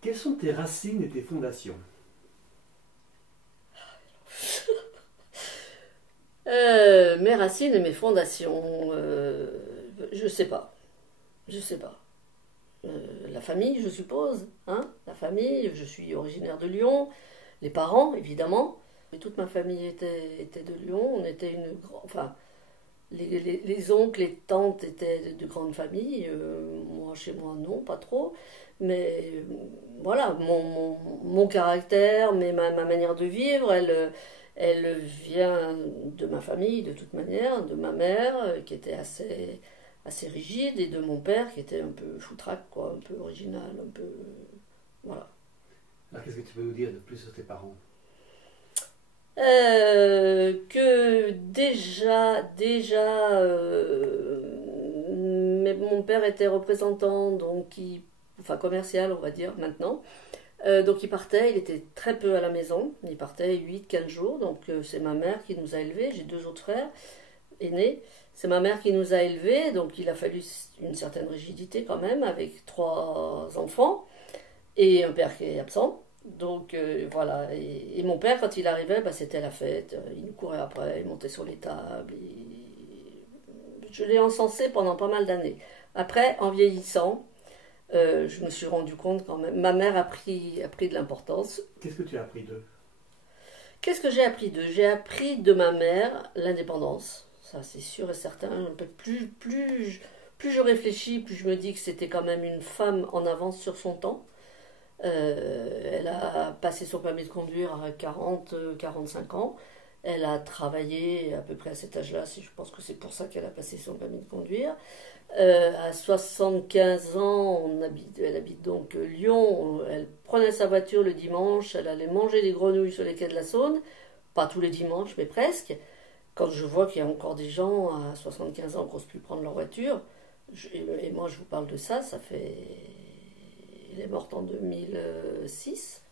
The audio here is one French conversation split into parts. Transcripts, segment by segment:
Quelles sont tes racines et tes fondations? Mes racines et mes fondations, je sais pas. Je sais pas. La famille, je suppose, hein? La famille, je suis originaire de Lyon. Les parents, évidemment. Et toute ma famille était de Lyon. On était enfin, les oncles, les tantes étaient de grandes familles. Moi, chez moi, non, pas trop. Mais voilà, mon caractère, ma manière de vivre, elle vient de ma famille, de toute manière, de ma mère, qui était assez rigide, et de mon père, qui était un peu foutraque, quoi, un peu original, un peu. Voilà. Alors, qu'est-ce que tu peux nous dire de plus sur tes parents? Que déjà, mais mon père était représentant, donc enfin commercial, on va dire maintenant. Donc il partait, il était très peu à la maison, il partait 8 15 jours, donc c'est ma mère qui nous a élevés, j'ai deux autres frères aînés, c'est ma mère qui nous a élevés, donc il a fallu une certaine rigidité quand même, avec trois enfants, et un père qui est absent. Donc voilà, et mon père, quand il arrivait, bah, c'était la fête, il nous courait après, il montait sur les tables. Je l'ai encensé pendant pas mal d'années. Après, en vieillissant, je me suis rendu compte quand même, ma mère a pris de l'importance. Qu'est-ce que tu as appris d'eux? Qu'est-ce que j'ai appris d'eux? J'ai appris de ma mère l'indépendance, ça c'est sûr et certain. Un peu plus je réfléchis, plus je me dis que c'était quand même une femme en avance sur son temps. Elle a passé son permis de conduire à 40 45 ans. Elle a travaillé à peu près à cet âge-là, je pense que c'est pour ça qu'elle a passé son permis de conduire. À 75 ans, elle habite donc Lyon. Elle prenait sa voiture le dimanche, elle allait manger des grenouilles sur les quais de la Saône. Pas tous les dimanches, mais presque. Quand je vois qu'il y a encore des gens à 75 ans qui n'osent plus prendre leur voiture, et moi je vous parle de ça, ça fait. Elle est morte en 2006.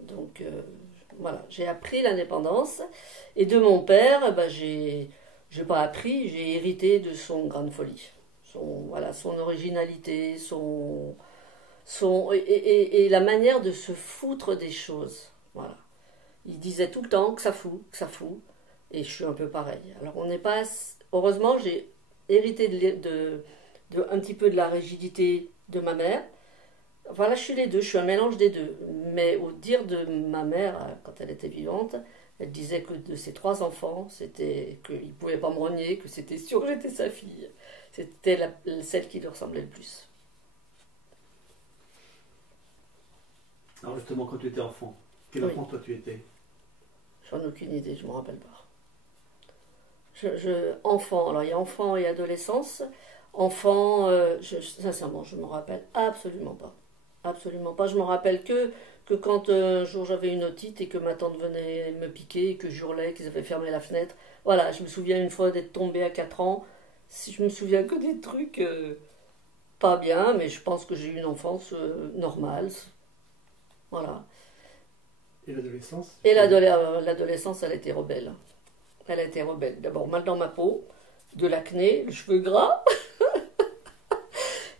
Donc voilà, j'ai appris l'indépendance. Et de mon père, bah, j'ai pas appris, j'ai hérité de son grain de folie. Voilà, son originalité, et la manière de se foutre des choses. Voilà. Il disait tout le temps que ça fout, que ça fout. Et je suis un peu pareil. Alors on n'est pas. Heureusement, j'ai hérité un petit peu de la rigidité de ma mère. Voilà, je suis les deux, je suis un mélange des deux. Mais au dire de ma mère, quand elle était vivante, elle disait que de ses trois enfants, c'était qu'il ne pouvait pas me renier, que c'était sûr que j'étais sa fille. C'était celle qui lui ressemblait le plus. Alors justement, quand tu étais enfant, quel Oui, enfant toi tu étais? j'en ai aucune idée, je ne me rappelle pas. Enfant, alors il y a enfant et adolescence. Enfant, sincèrement, je ne me rappelle absolument pas. Absolument pas. Je me rappelle que quand un jour j'avais une otite et que ma tante venait me piquer et que j'hurlais, qu'ils avaient fermé la fenêtre. Voilà, je me souviens une fois d'être tombée à 4 ans. Si je me souviens que des trucs pas bien, mais je pense que j'ai eu une enfance normale. Voilà. Et l'adolescence? Et l'adolescence, elle était rebelle. Elle était rebelle. D'abord, mal dans ma peau, de l'acné, les cheveux gras.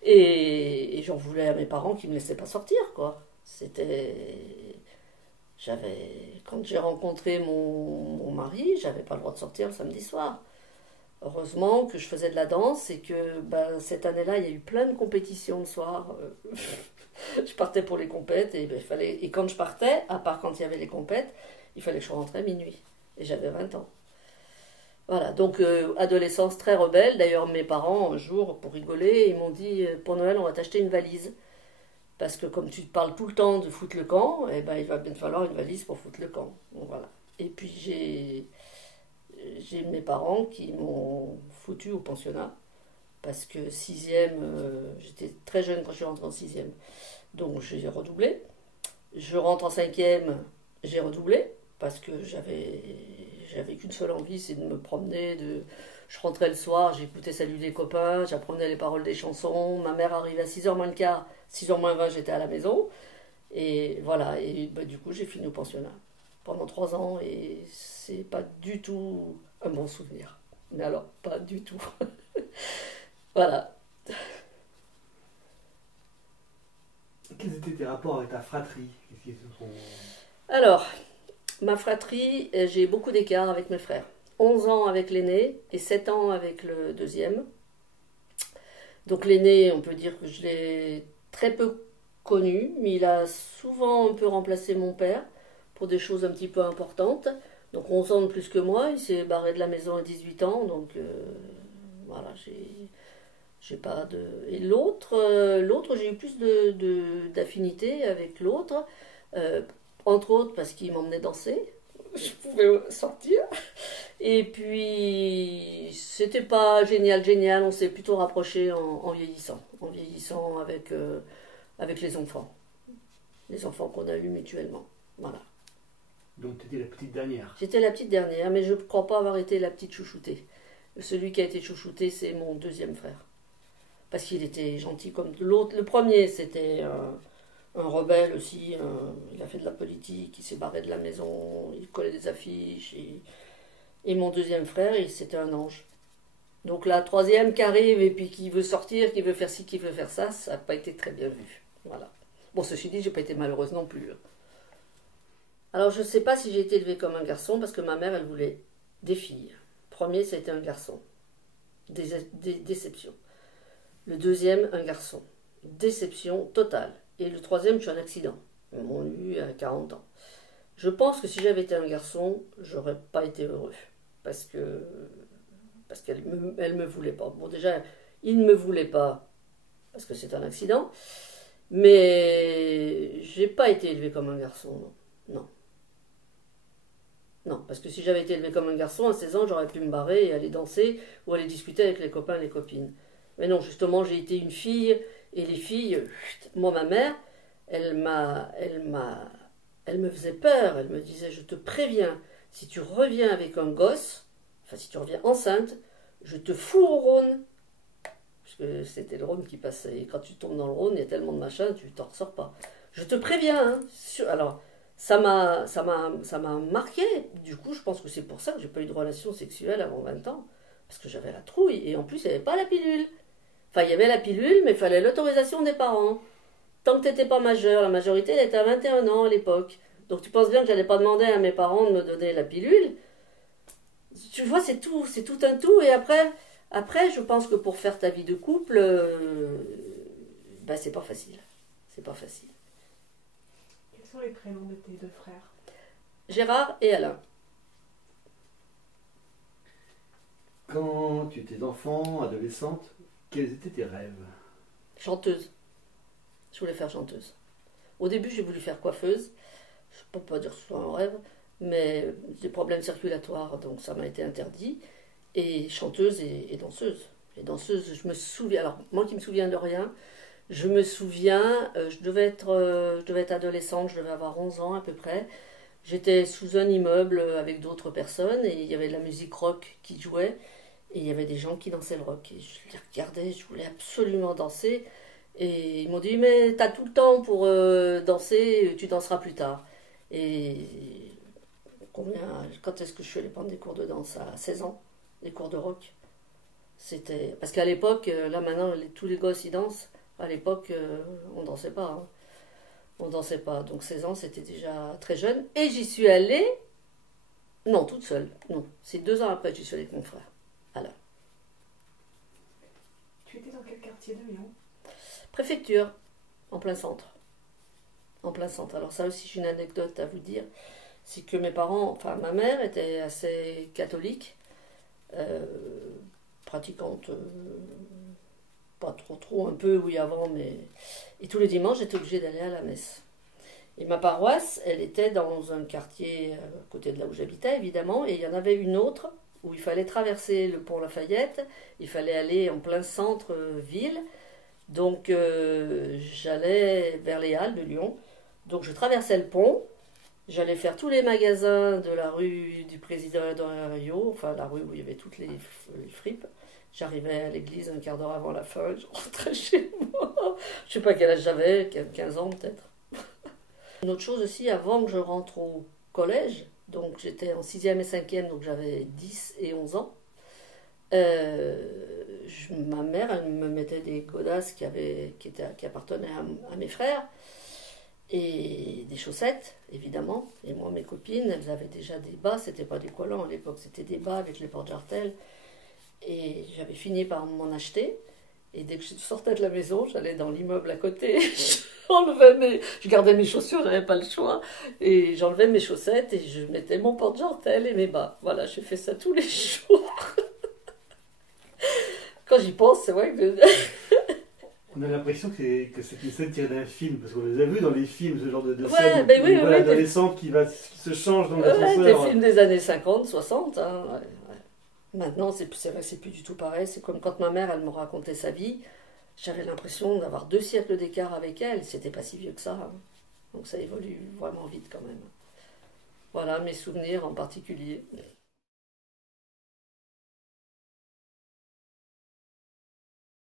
Et j'en voulais à mes parents qui me laissaient pas sortir, quoi. Quand j'ai rencontré mon mari, j'avais pas le droit de sortir le samedi soir. Heureusement que je faisais de la danse et que ben, cette année-là, il y a eu plein de compétitions le soir. Je partais pour les compètes et, ben, et quand je partais, à part quand il y avait les compètes, il fallait que je rentre à minuit. Et j'avais 20 ans. Voilà, donc adolescence très rebelle. D'ailleurs, mes parents, un jour, pour rigoler, ils m'ont dit pour Noël, on va t'acheter une valise. Parce que comme tu te parles tout le temps de foutre le camp, eh ben, il va bien te falloir une valise pour foutre le camp. Donc, voilà. Et puis j'ai mes parents qui m'ont foutu au pensionnat. Parce que sixième, j'étais très jeune quand je suis rentrée en sixième. Donc j'ai redoublé. Je rentre en cinquième, j'ai redoublé. Parce que j'avais qu'une seule envie, c'est de me promener. Je rentrais le soir, j'écoutais Salut des copains, j'apprenais les paroles des chansons. Ma mère arrivait à 6h moins le quart, 6h moins 20, j'étais à la maison. Et voilà, et bah, du coup, j'ai fini au pensionnat pendant 3 ans et c'est pas du tout un bon souvenir. Mais alors, pas du tout. Voilà. Quels étaient tes rapports avec ta fratrie? Qu'est-ce qui sont... Alors, ma fratrie, j'ai beaucoup d'écart avec mes frères. 11 ans avec l'aîné et 7 ans avec le deuxième. Donc l'aîné, on peut dire que je l'ai très peu connu, mais il a souvent un peu remplacé mon père pour des choses un petit peu importantes. Donc 11 ans de plus que moi, il s'est barré de la maison à 18 ans, donc voilà, j'ai pas de... Et l'autre, j'ai eu plus d'affinité avec l'autre, entre autres parce qu'il m'emmenait danser, je pouvais sortir. Et puis, c'était pas génial, génial, on s'est plutôt rapproché en vieillissant avec les enfants qu'on a eus mutuellement. Voilà. Donc tu étais la petite dernière. J'étais la petite dernière, mais je ne crois pas avoir été la petite chouchoutée. Celui qui a été chouchouté, c'est mon deuxième frère. Parce qu'il était gentil comme l'autre. Le premier, c'était un rebelle aussi. Il a fait de la politique, il s'est barré de la maison, il collait des affiches. Et mon deuxième frère, c'était un ange. Donc la troisième qui arrive et puis qui veut sortir, qui veut faire ci, qui veut faire ça, ça n'a pas été très bien vu. Voilà. Bon, ceci dit, j'ai pas été malheureuse non plus. Alors je ne sais pas si j'ai été élevée comme un garçon, parce que ma mère, elle voulait des filles. Le premier, ça a été un garçon. Déception. Le deuxième, un garçon. Déception totale. Et le troisième, je suis un accident. Ils m'ont eu à 40 ans. Je pense que si j'avais été un garçon, j'aurais pas été heureux. Parce qu'elle me voulait pas. Bon, déjà, il ne me voulait pas parce que c'est un accident. Mais j'ai pas été élevée comme un garçon, non. Non. Non, parce que si j'avais été élevée comme un garçon, à 16 ans, j'aurais pu me barrer et aller danser ou aller discuter avec les copains et les copines. Mais non, justement, j'ai été une fille, et les filles, moi, ma mère, elle me faisait peur, elle me disait, je te préviens, si tu reviens avec un gosse, enfin si tu reviens enceinte, je te fous au Rhône. Parce que c'était le Rhône qui passait, et quand tu tombes dans le Rhône, il y a tellement de machins, tu t'en ressors pas. Je te préviens, hein. Alors, ça m'a marqué. Du coup, je pense que c'est pour ça que j'ai pas eu de relation sexuelle avant 20 ans. Parce que j'avais la trouille. Et en plus, il n'y avait pas la pilule. Enfin, il y avait la pilule, mais il fallait l'autorisation des parents. Tant que tu n'étais pas majeur, la majorité, elle était à 21 ans à l'époque. Donc tu penses bien que j'allais pas demander à mes parents de me donner la pilule. Tu vois, c'est tout un tout. Et après, je pense que pour faire ta vie de couple, ben, c'est pas facile. C'est pas facile. Quels sont les prénoms de tes deux frères? Gérard et Alain. Quand tu étais enfant, adolescente, quels étaient tes rêves? Chanteuse. Je voulais faire chanteuse. Au début, j'ai voulu faire coiffeuse. Je ne peux pas dire que ce soit un rêve, mais des problèmes circulatoires, donc ça m'a été interdit. Et chanteuse et danseuse. Et danseuse, je me souviens, alors moi qui me souviens de rien, je me souviens, je devais être adolescente, je devais avoir 11 ans à peu près. J'étais sous un immeuble avec d'autres personnes et il y avait de la musique rock qui jouait et il y avait des gens qui dansaient le rock. Et je les regardais, je voulais absolument danser. Et ils m'ont dit, mais t'as tout le temps pour danser, tu danseras plus tard. Et quand est-ce que je suis allée prendre des cours de danse? À 16 ans, des cours de rock. C'était... Parce qu'à l'époque, là maintenant, tous les gosses ils dansent. À l'époque, on dansait pas. Hein. On dansait pas. Donc 16 ans, c'était déjà très jeune. Et j'y suis allée, non, toute seule. Non, c'est 2 ans après que j'y suis allée avec mon frère. Alors. Tu étais dans quel quartier de Lyon? Préfecture, en plein centre. En plein centre. Alors ça aussi, j'ai une anecdote à vous dire. C'est que mes parents, enfin ma mère était assez catholique, pratiquante, pas trop, un peu, oui, avant, mais... Et tous les dimanches, j'étais obligée d'aller à la messe. Et ma paroisse, elle était dans un quartier à côté de là où j'habitais, évidemment, et il y en avait une autre où il fallait traverser le pont Lafayette, il fallait aller en plein centre-ville. Donc j'allais vers les Halles de Lyon. Donc je traversais le pont, j'allais faire tous les magasins de la rue du président Rio, enfin la rue où il y avait toutes les fripes. J'arrivais à l'église un quart d'heure avant la fin, je rentrais chez moi. Je sais pas quel âge j'avais, 15 ans peut-être. Une autre chose aussi, avant que je rentre au collège, donc j'étais en 6e et 5e, donc j'avais 10 et 11 ans, ma mère, elle me mettait des godasses qui appartenaient à mes frères, et des chaussettes, évidemment. Et moi, mes copines, elles avaient déjà des bas, c'était pas des collants à l'époque, c'était des bas avec les porte-jartelles. Et j'avais fini par m'en acheter. Et dès que je sortais de la maison, j'allais dans l'immeuble à côté, je gardais mes chaussures, j'avais pas le choix, et j'enlevais mes chaussettes et je mettais mon porte-jartelle et mes bas. Voilà, j'ai fait ça tous les jours. Quand j'y pense, c'est vrai que... On a l'impression que c'est une scène tirée d'un film, parce qu'on les a vus dans les films, ce genre de Ouais, scène ben où oui, on voit oui, l'adolescente qui se change dans Ouais, l'ascenseur. des films des années 50, 60. Hein, ouais, ouais. Maintenant, c'est vrai que c'est plus du tout pareil. C'est comme quand ma mère, elle me racontait sa vie. J'avais l'impression d'avoir 2 siècles d'écart avec elle. C'était pas si vieux que ça. Hein. Donc ça évolue vraiment vite quand même. Voilà mes souvenirs en particulier.